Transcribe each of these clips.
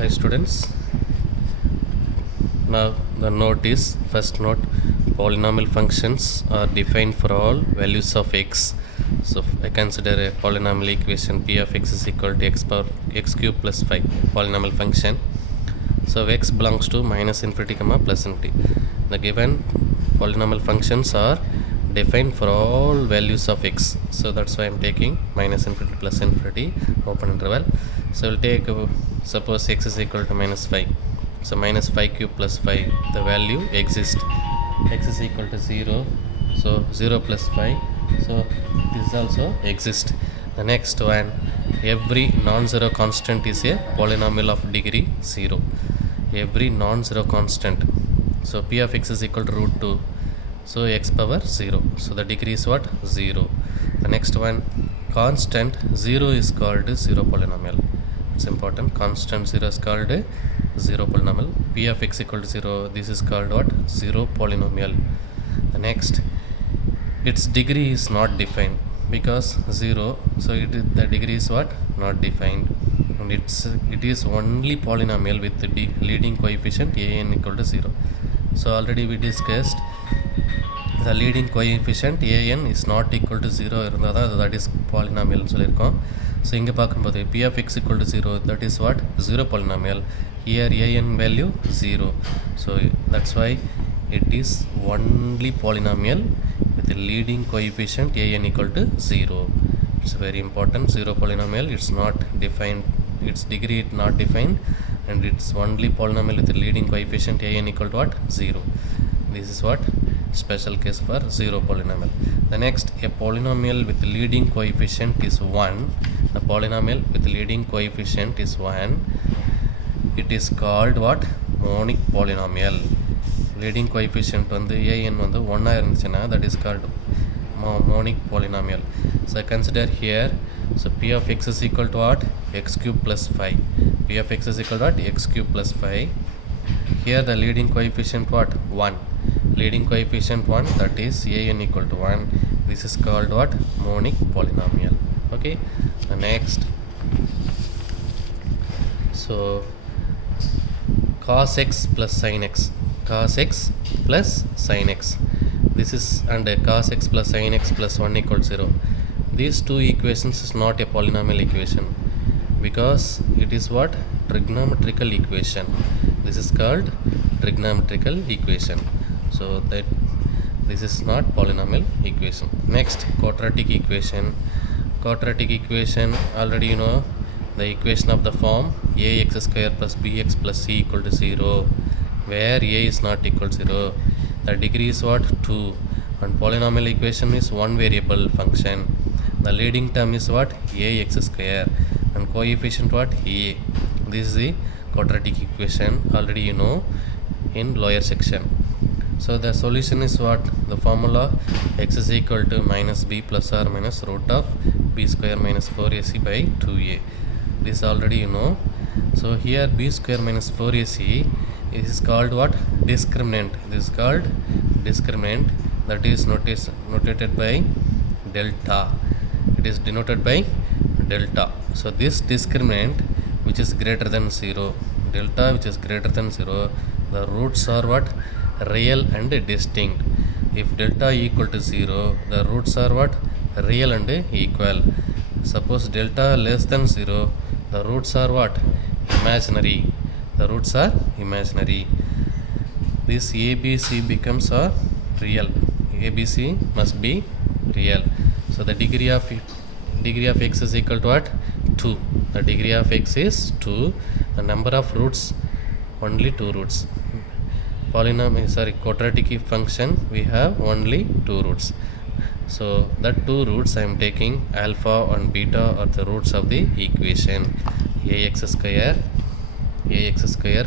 Hi students, now the note is first note, polynomial functions are defined for all values of x. So I consider a polynomial equation p of x is equal to x power x cube plus 5 polynomial function. So x belongs to minus infinity comma plus infinity. The given polynomial functions are defined for all values of x, so that's why I'm taking minus infinity plus infinity open interval. So we'll take suppose x is equal to minus 5, so minus 5 cube plus 5, the value exists. X is equal to 0, so 0 plus 5, so this also exists. The next one, every non-zero constant is a polynomial of degree 0. Every non-zero constant, so p of x is equal to root 2, so x power 0, so the degree is what? 0. The next one, constant 0 is called 0 polynomial. It's important. Constant 0 is called 0 polynomial. P of x equal to 0, this is called what? 0 polynomial. The next, its degree is not defined because 0, so the degree is what? Not defined, and it is only polynomial with the leading coefficient an equal to 0. So already we discussed the leading coefficient an is not equal to 0 irundha that is polynomial sollirkom. So inga paakumbodhu p of x equal to 0, that is what? 0 polynomial. Here an value 0, so that's why it is only polynomial with the leading coefficient an equal to 0. It's very important. 0 polynomial, it's not defined, its degree is not defined, and it's only polynomial with the leading coefficient an equal to what? 0. This is what? Special case for 0 polynomial. The next, a polynomial with leading coefficient is 1. The polynomial with leading coefficient is 1. It is called what? Monic polynomial. Leading coefficient வந்து an வந்து 1 இருந்துச்சுன்னா that is called monic polynomial. So I consider here, so p of x is equal to what? X cube plus 5. P of x is equal to what? X cube plus 5. Here the leading coefficient what? 1. Leading coefficient 1, that is an equal to 1. This is called what? Monic polynomial. Okay. The next, so cos x plus sin x, cos x plus sin x, this is, and cos x plus sin x plus 1 equals 0. These two equations is not a polynomial equation because it is what? Trigonometrical equation. This is called trigonometrical equation, so that this is not polynomial equation. Next, quadratic equation. Quadratic equation, already you know the equation of the form ax square plus bx plus c equal to 0, where a is not equal to 0. The degree is what? 2, and polynomial equation is one variable function. The leading term is what? Ax square, and coefficient what? A. This is the quadratic equation, already you know in lower section. So the solution is what? The formula x is equal to minus b plus or minus root of b square minus 4ac by 2a. This already you know. So here b square minus 4ac is called what? Discriminant. This is called discriminant, that is notated by delta. It is denoted by delta. So this discriminant which is greater than 0, delta which is greater than 0, the roots are what? Real and distinct. If delta equal to 0, the roots are what? Real and equal. Suppose delta less than 0, the roots are what? Imaginary. The roots are imaginary. This ABC becomes a real. ABC must be real. So the degree of x is equal to what? 2. The degree of x is 2. The number of roots, only 2 roots. Quadratic function, we have only 2 roots. So that 2 roots I am taking alpha and beta are the roots of the equation. ax square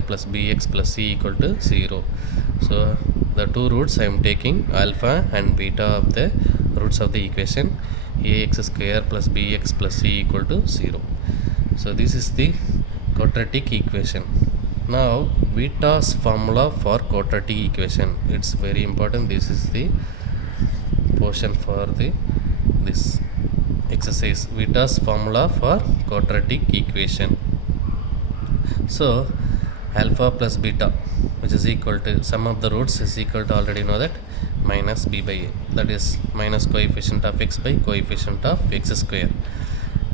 plus bx plus c equal to 0. So the 2 roots I am taking alpha and beta of the roots of the equation. Ax square plus bx plus c equal to 0. So this is the quadratic equation. Now Vita's formula for quadratic equation, it's very important. This is the portion for this exercise. Vita's formula for quadratic equation. So alpha plus beta, which is equal to sum of the roots, is equal to, already know that, minus b by a, that is minus coefficient of x by coefficient of x square.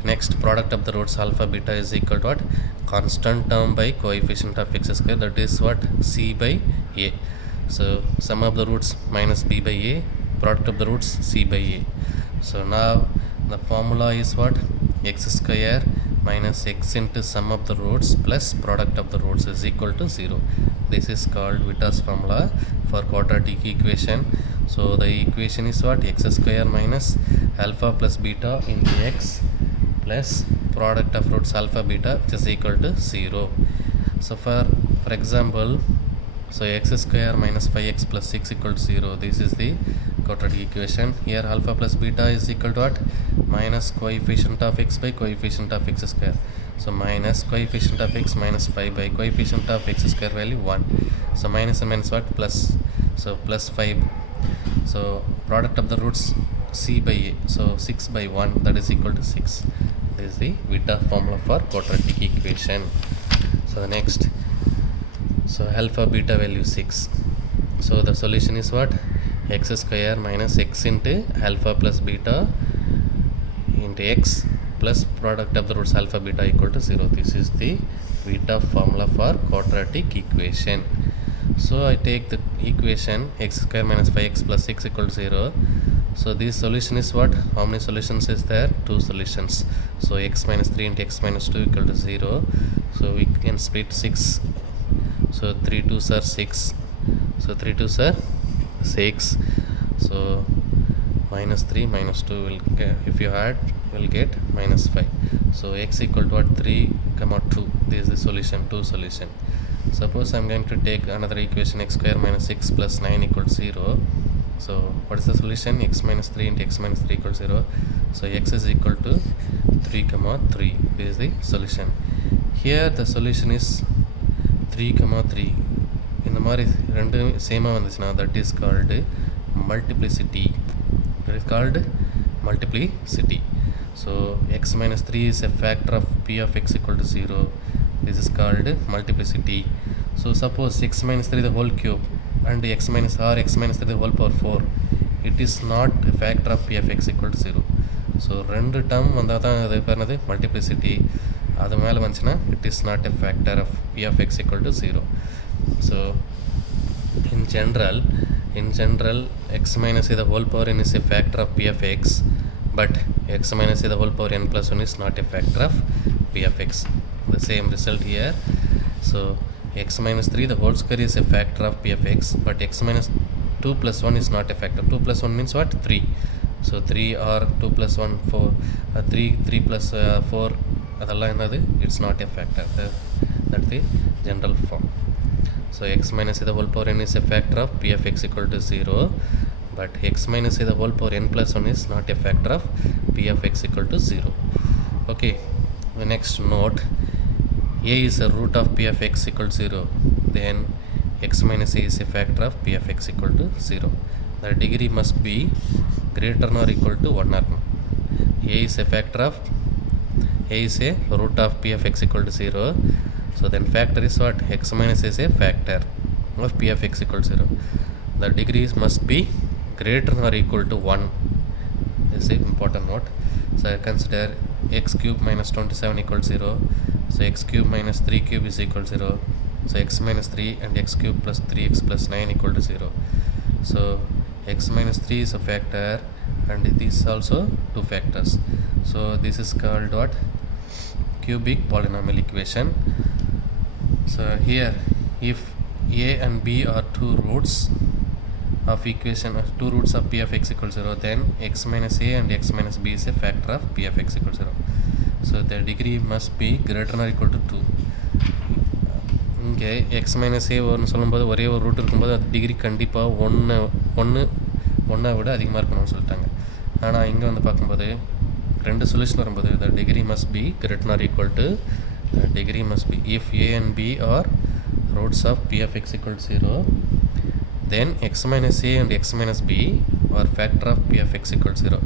Next, product of the roots alpha beta is equal to what? Constant term by coefficient of x square, that is what? C by a. So sum of the roots minus b by a, product of the roots c by a. So now the formula is what? X square minus x into sum of the roots plus product of the roots is equal to 0. This is called Vitta's formula for quadratic equation. So the equation is what? X square minus alpha plus beta into x plus product of roots alpha beta, which is equal to 0. So for example, so x square minus 5x plus 6 equal to 0. This is the quadratic equation. Here alpha plus beta is equal to what? Minus coefficient of x by coefficient of x square. So minus coefficient of x minus 5 by coefficient of x square value 1. So minus and minus what? Plus. So plus 5. So product of the roots c by a. So 6 by 1, that is equal to 6. This is the Vitta formula for quadratic equation. So the next, so alpha beta value 6. So the solution is what? X square minus x into alpha plus beta into x plus product of the roots alpha beta equal to 0. This is the Vitta formula for quadratic equation. So I take the equation x square minus 5x plus 6 equal to 0. So this solution is what? How many solutions is there? 2 solutions. So x minus 3 into x minus 2 equal to 0. So we can split 6. So 3 2s are 6. So 3 2s are 6. So minus 3 minus 2 will get, if you add, will get minus 5. So x equal to what? 3 comma 2. This is the solution, 2 solution. Suppose I am going to take another equation, x square minus 6 plus 9 equal to 0. So what is the solution? X minus 3 into x minus 3 equal to 0. So x is equal to 3 comma 3. This is the solution. Here the solution is 3 comma 3. இந்த மாதிரி ரெண்டு சேமாக வந்துச்சுன்னா that is called multiplicity. That is called multiplicity. So x minus 3 is a factor of p of x equal to 0. This is called multiplicity. So suppose x minus 3 the whole cube and x minus r x minus 3 the whole power 4. It is not a factor of p of x equal to 0. So ரெண்டு term வந்தால் தான் அது பேர் என்னது? Multiplicity. அது மேலே வந்துச்சுன்னா it is not a factor of p of x equal to 0. So in general x minus a the whole power n is a factor of p of x, but x minus a the whole power n plus 1 is not a factor of p of x. The same result here. So x minus 3 the whole square is a factor of p of x, but x minus 2 plus 1 is not a factor. 2 plus 1 means what? 3. So 3 or 2 plus 1 4 3 plus 4 அதெல்லாம் என்னது? It's not a factor. That's the general form. So x minus a the whole power n is a factor of p of x equal to 0, but x minus a the whole power n plus 1 is not a factor of p of x equal to 0. Okay, the next note, a is a root of p of x equal to 0, then x minus a is a factor of p of x equal to 0. The degree must be greater than or equal to 1 or not. A is a factor of, a is a root of p of x equal to 0. So then factor is what? X minus is a factor of p of x equal to 0. The degrees must be greater than or equal to 1. This is an important note. So I consider x cube minus 27 equal to 0. So x cube minus 3 cube is equal to 0. So x minus 3 and x cube plus 3x plus 9 equal to 0. So x minus 3 is a factor and this is also 2 factors. So this is called what? Cubic polynomial equation. So here if a and b are two roots of equation, two roots of p of x equal to 0, then x minus a and x minus b is a factor of p of x equal to 0. So the degree must be greater than or equal to 2. இங்கே X minus ஏ வரும்னு சொல்லும்போது ஒரே ஒரு root இருக்கும்போது அது degree கண்டிப்பாக ஒன்றை விட அதிகமாக இருக்கணும்னு சொல்லிட்டாங்க. ஆனால் இங்கே வந்து பார்க்கும்போது ரெண்டு சொல்யூஷன் வரும்போது the degree must be greater than or equal to, the degree must be, if a and b are roots of p of x equal to 0, then x minus a and x minus b are factor of p of x equal to 0.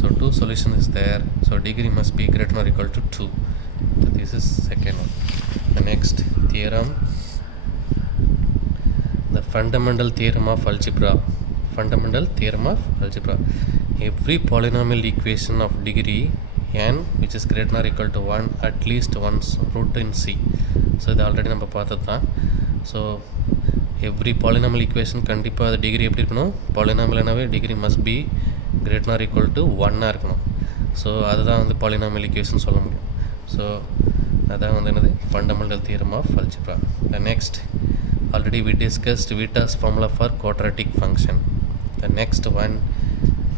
So two solutions is there, so degree must be greater than or equal to 2. So this is second one. The next theorem, the fundamental theorem of algebra. Fundamental theorem of algebra. Every polynomial equation of degree n which is greater than or equal to 1 at least once root in C. So இது already நம்ம பார்த்தது தான். So every polynomial equation கண்டிப்பாக அது degree எப்படி இருக்கணும், பாலினாமல்னாவே degree must be greater or equal to 1 இருக்கணும். ஸோ அதுதான் வந்து பாலினாமல் ஈக்குவேஷன் சொல்ல முடியும். ஸோ அதான் வந்து என்னது fundamental theorem of algebra. The next, already we discussed Vitta's formula for quadratic function. The next one,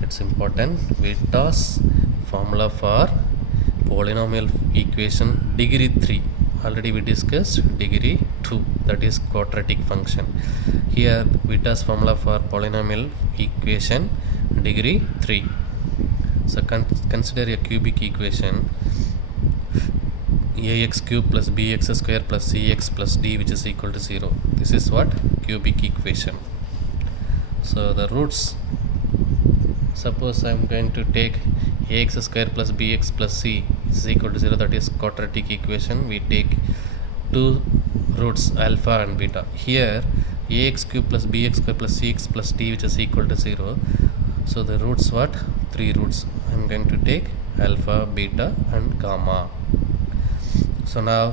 it's important, Vitta's formula for polynomial equation degree 3. Already we discussed degree 2, that is quadratic function. Here Vitta's formula for polynomial equation degree 3. So consider a cubic equation ax cube plus bx square plus cx plus d which is equal to 0. This is what cubic equation. So the roots, suppose I am going to take ax square plus bx plus c is equal to 0, that is quadratic equation. We take two roots alpha and beta. Here ax cube plus bx square plus cx plus d which is equal to 0. So the roots what? 3 roots. I am going to take alpha, beta and gamma. So now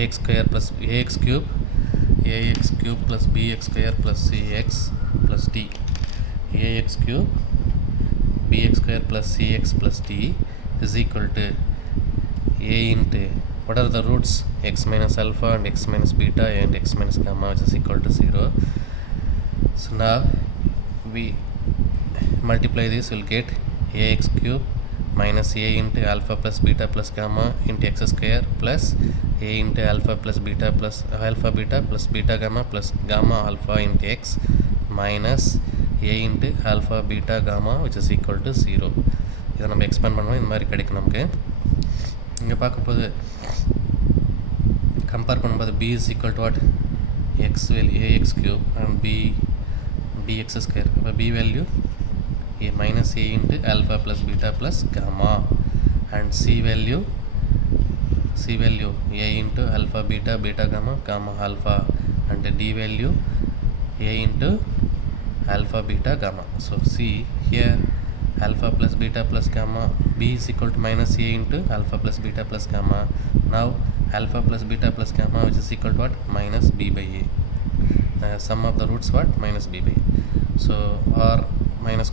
ax square plus ax cube plus bx square plus cx plus d, ax cube bx square plus cx plus d is equal to a into, what are the roots? X minus alpha and x minus beta and x minus gamma which is equal to 0. So now we multiply this, we'll get ax cube minus a into alpha plus beta plus gamma into x square plus a into alpha plus beta plus alpha beta plus beta gamma plus gamma alpha into x minus a into alpha beta gamma which is equal to 0. இதை நம்ம expand பண்ணுவோம், இந்த மாதிரி கிடைக்கும் நமக்கு. இங்கே பார்க்கும்போது compare பண்ணும்போது b is equal to what? x will ax cube and bx square. இப்போ b value a minus a into alpha plus beta plus gamma and c value a into alpha beta beta gamma alpha and d value a into alpha beta gamma. So see here alpha plus beta plus gamma, b is equal to minus a into alpha plus beta plus gamma. Now alpha plus beta plus gamma which is equal to what? Minus b by a. Sum of the roots what? Minus b by a. So or minus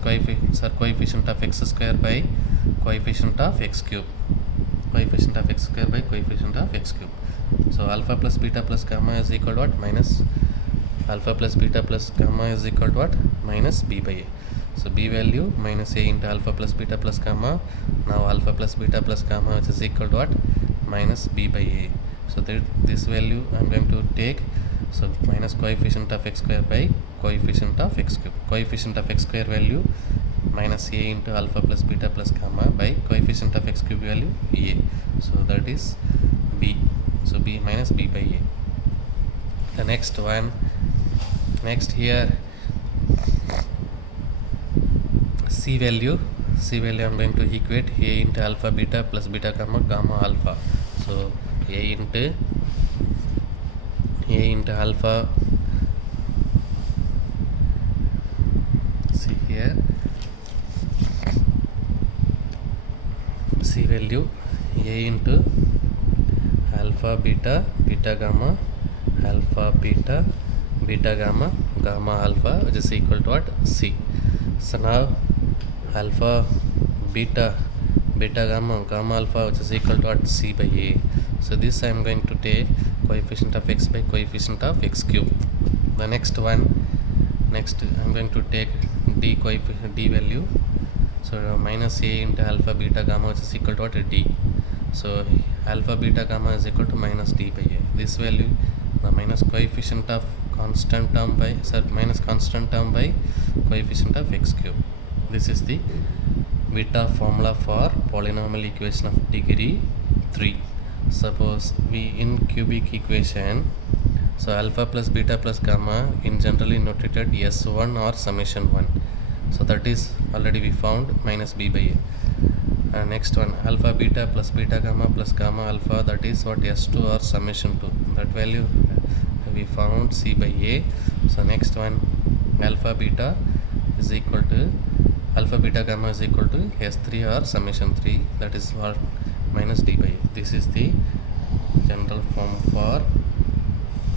coefficient of x square by coefficient of x cube. Coefficient of x square by coefficient of x cube. So alpha plus beta plus gamma is equal to what? Minus alpha plus beta plus gamma is equal to what? Minus b by a. So b value minus a into alpha plus beta plus gamma. Now alpha plus beta plus gamma which is equal to what? Minus b by a. So this value I am going to take. So minus coefficient of x square by coefficient of x cube. Coefficient of x square value minus a into alpha plus beta plus gamma by coefficient of x cube value a. So that is b. So b minus b by a. The next one, next here c value I am going to equate a into alpha beta plus beta gamma alpha. So a into alpha, see here c value a into alpha beta gamma alpha beta gamma alpha which is equal to what? C. So now alpha beta gamma alpha which is equal to what? C by a. So this I am going to take coefficient of x by coefficient of x cube. The next one, I am going to take d value. So minus a into alpha beta gamma which is equal to what? D. So alpha beta gamma is equal to minus d by a. This value, the minus coefficient of constant term by minus constant term by coefficient of x cube. This is the Vitta formula for polynomial equation of degree 3. Suppose we in cubic equation, so alpha plus beta plus gamma in generally notated S1 or summation 1. So that is already we found minus b by a. Next one, alpha beta plus beta gamma plus gamma alpha, that is what S2 or summation 2, that value we found C by A. So next one, alpha beta is equal to alpha beta gamma is equal to S3 or summation 3, that is what minus D by A. This is the general form for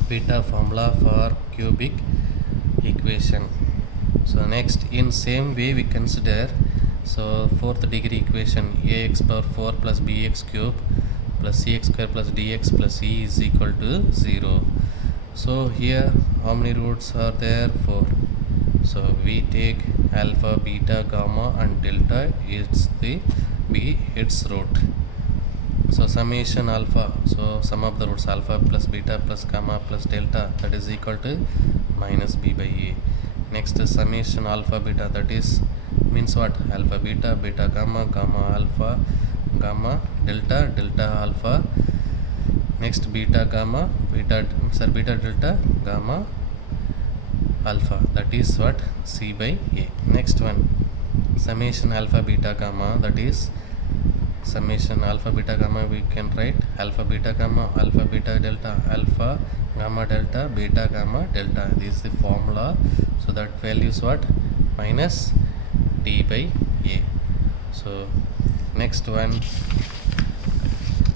beta formula for cubic equation. So next, in same way we consider, so fourth degree equation, ax power 4 plus bx cube plus cx square plus dx plus e is equal to 0. So here how many roots are there? 4. So we take alpha, beta, gamma and delta is the be its root. So summation alpha, so sum of the roots alpha plus beta plus gamma plus delta, that is equal to minus b by a. Next is summation alpha beta, that is means what? Alpha beta, beta gamma, gamma alpha, gamma delta, delta alpha. Next beta gamma, beta delta, gamma alpha, that is what? C by a. Next one, summation alpha beta gamma, that is summation alpha beta gamma, we can write alpha beta gamma, alpha beta delta, alpha gamma delta, beta gamma delta. This is the formula. So that value is what? Minus D by A. So next one,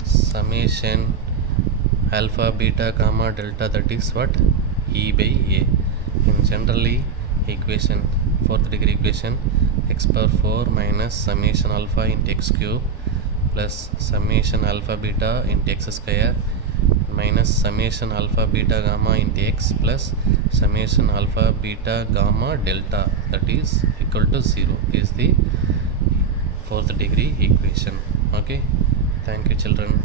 summation alpha beta gamma delta, that is what? E by A. And generally equation, fourth degree equation, x power 4 minus summation alpha into x cube plus summation alpha beta into x square minus summation alpha beta gamma into x plus summation alpha beta gamma delta, that is equal to 0. This is the fourth degree equation. Okay, thank you children.